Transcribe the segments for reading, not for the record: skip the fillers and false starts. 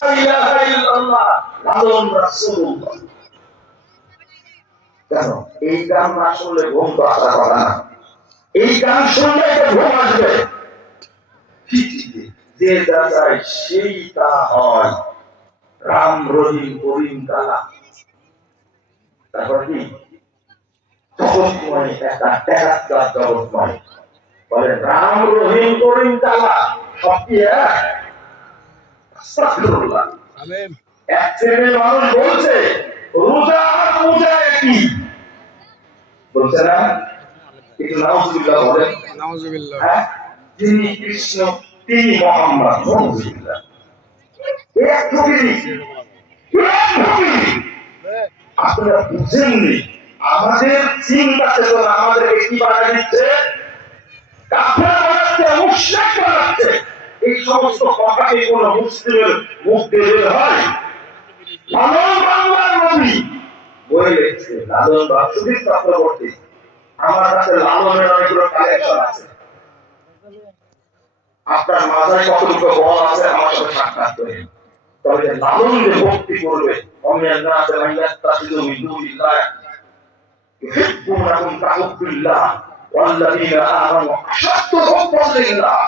ইলাহা ইল্লাল্লাহ লালন রাসূলুল্লাহ। কেন এই গান না শুনলে ঘুম তো আসার কথা না। এই গান শুনলে ঘুম আসবে। যে যা চায় সেই তা হয়। রাম রহিম করিম কালা। তারপর কি জগৎময় একটা টেরাকার জগৎময় বলে রাম রহিম করিম কালা সব কি আস্তাগফিরুল্লাহ। আমিন। এক শ্রেণীর মানুষ বলছে রোজা আর পূজা একই বলছে না, একটু নাউজুবিল্লাহ বলে। নাউজুবিল্লাহ। হ্যাঁ, তিনি কৃষ্ণ তিনি মুহাম্মদ নাউজুবিল্লাহ। এক ফকিরি আপনারা বুঝেননি আমাদের চিন্তা চেতনা আমাদের কি বাধা দিচ্ছে, কাফের বানাচ্ছে, মুশরিক বানাচ্ছে। এই সমস্ত কথাকে কোন মুসলিমের মুখ দিয়ে বের হয়? লালন বাংলার নবী বই লিখছে, লালন বাসুদেব চক্রবর্তী। আমার কাছে লালনের অনেকগুলো কালেকশন আছে। আপনার মাথায় কতটুকু বল আছে আমার সাথে সাক্ষাৎ করে। তবে লালন যে ভক্তি করবে অমিয়ার না আছে মাইয়াত তাসিদু মিন দুনিল্লাহ ইউহিব্বুনাহুম কাহুব্বিল্লাহ ওয়াল্লাযীনা আমানু আশাদ্দু হুব্বান লিল্লাহ।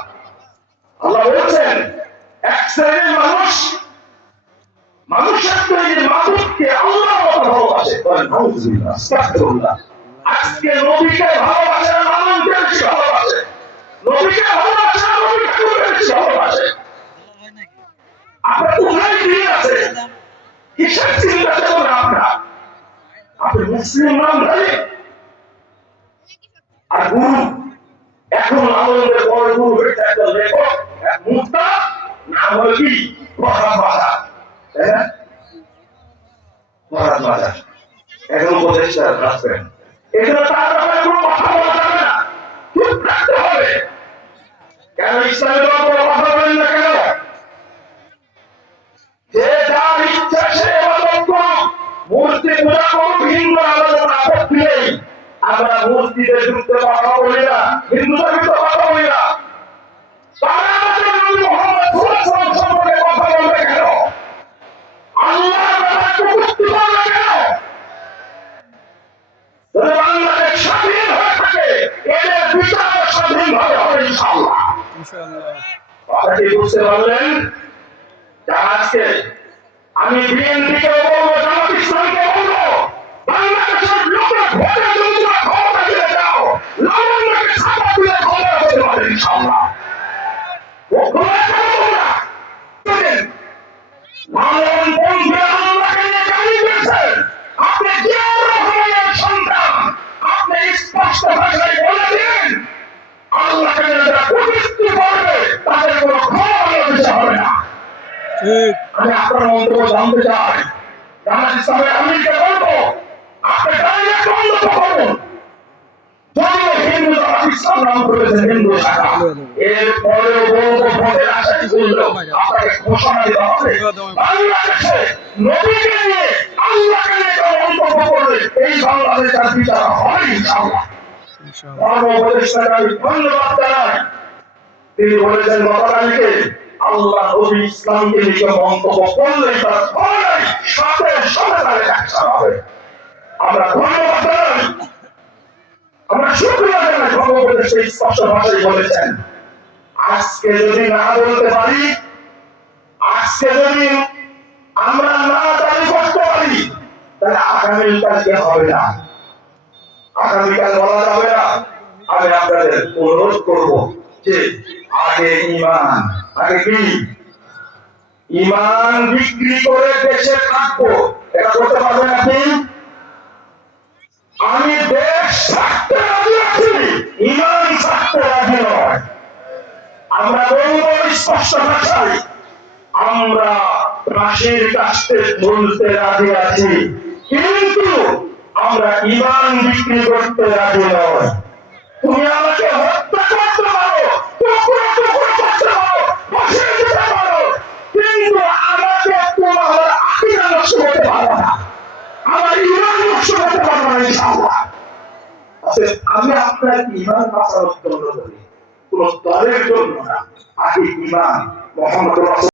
আল্লাহ বলেছেন এক শ্রেণীর মানুষের তৈরি মাবুদকে আল্লাহর মতো ভালোবাসে। বলেন নাউযুবিল্লাহ, আস্তাগফিরুল্লাহ। আজকে নবীকে ভালোবাসে না লালনকে বেশি ভালোবাসে, নবীকে ভালোবাসে না নবীকে বেশি ভালোবাসে। আপনার কোথায় দিয়ে আছে কিসের চিন্তা করবেন আপনার? আপনি মুসলিম নাম ধরে আর গুরু এখন লালনের বড় গুরু হয়েছে একজন লেখক এক মুক্তা নাম হল কি ফরহাদ বাদশা, তাই না? ফরহাদ বাদশা এখন উপদেষ্টা রাখবেন। এজন্য তার ব্যাপারে কোনো কথা বলা যাবে না, চুপ থাকতে হবে। কেন ইসলামের ব্যাপারে কথা বলেন না কেন? যে যার ইচ্ছা সে ইবাদত করুক, মূর্তি পূজা করুক, হিন্দু আলাদা আপত্তি নেই। আমরা মূর্তিদের বিরুদ্ধে কথা বলি না, হিন্দুদের বিরুদ্ধে কথা বলি না। তারা আমাদের নবী মুহাম্মদ সাল্লাল্লাহু আলাইহি ওয়াসাল্লাম সম্পর্কে কথা বলবে কেন? আল্লাহর ব্যাপারে কটূক্তি করবে কেন? যদি বাংলাদেশ স্বাধীন হয়ে থাকে এদের বিচার স্বাধীনভাবে হবে ইনশাআল্লাহ। ইনশাআল্লাহ। কথাটি বুঝতে পারলেন? আজকে আমি বিএনপিকে বলবো, জামাত ইসলামকে বলবো, বাংলাদেশের লোকের ভোটের জন্য ক্ষমতা দিয়ে দাও, লালনকে ছাপা তুলে ক্ষমতা করতে পারবে ইনশাআল্লাহ। লালন বন্ধু আল্লাহকে নিয়ে গালি দিয়েছেন, আপনি জিয়াউর রহমানের সন্তান, আপনি স্পষ্ট ভাষায় বলে দিন আল্লাহকে নিয়ে যারা কটূক্তি করবে তাদের কোনো ক্ষমতা দিতে হবে না। আমি আপনার মন্তব্য জানতে চাই। জামাত ইসলামের আমিরকে বলবো আপনি ডাইরেক্ট মন্তব্য করুন। যদিও হিন্দু জামাত ইসলাম নাম করেছেন হিন্দু শাখা, এরপরেও বলবো ভোটের আশায় বললেও আপনাকে ঘোষণা দিতে হবে বাংলাদেশে নবীকে নিয়ে আল্লাহকে নিয়ে কেউ মন্তব্য করলে এই বাংলাদেশ তার বিচার হবে ইনশাআল্লাহ। ধর্ম উপদেষ্টাকে আমি ধন্যবাদ জানাই। তিনি বলেছেন গতকালকে আল্লাহ নবী ইসলামকে নিয়ে মন্তব্য করলেই তার ফলে সাথে সাথে তাদের অ্যাকশন হবে। আমরা ধন্যবাদ জানাই, আমরা শুকরিয়া জানাই। ধর্ম উপদেষ্টা স্পষ্ট ভাষায় বলেছেন আজকে যদি না বলতে পারি, আজকে যদি আমরা না দাবি করতে পারি তাহলে আগামীকালকে হবে না, আগামীকাল বলা যাবে না। আমি আপনাদের অনুরোধ করবো যে আগে ঈমান, আগে কি ঈমান বিক্রি করে দেশে থাকবো, এটা করতে পারবেন আপনি? আমি দেশ থাকতে রাজি আছি, ঈমান থাকতে রাজি নয়। আমরা বলবো স্পষ্ট ভাষায় আমরা ফাঁসির কাছে ঝুলতে রাজি আছি, কিন্তু আমরা ঈমান বিক্রি করতে রাজি নয়। তুমি আমাকে হত্যা করতে পারো, টুকরো টুকরো করতে পারো, বসিয়ে দিতে পারো, কিন্তু আমাকে তোমার আকীদা নষ্ট করতে পারবে না, আমার ঈমান নষ্ট করতে পারবে না ইনশাআল্লাহ। আমি আপনার ঈমান বাঁচানোর জন্য বলি, কোন দলের জন্য না। আগে ঈমান মুহাম্মদ